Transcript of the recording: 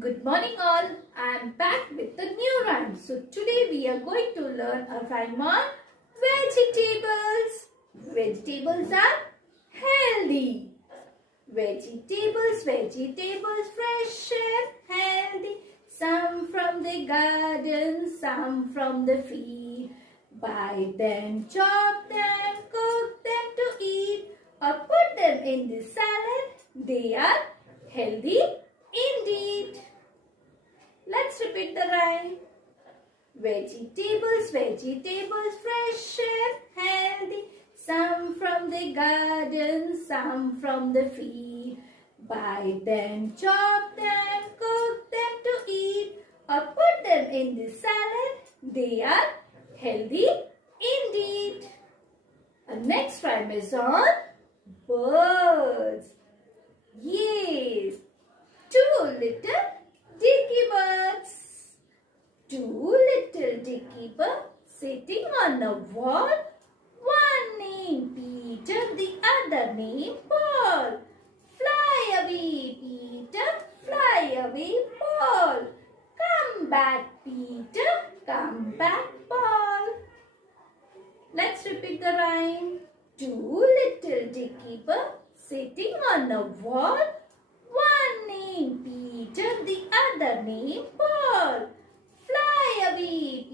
Good morning all. I am back with the new rhyme. So today we are going to learn a rhyme on vegetables. Vegetables are healthy. Vegetables, fresh and healthy. Some from the garden, some from the field. Buy them, chop them, cook them to eat, or put them in the salad. They are healthy indeed. Let's repeat the rhyme. Vegetables, fresh and healthy. Some from the garden, some from the field. Buy them, chop them, cook them to eat, or put them in the salad. They are healthy indeed. The next rhyme is on birds. Yes, two little Dicky birds. Two little Dicky birds sitting on a wall. One named Peter, the other named Paul. Fly away, Peter, fly away, Paul. Come back, Peter, come back, Paul. Let's repeat the rhyme. Two little Dicky birds sitting on a wall. One named Peter, the other named Paul. Fly away,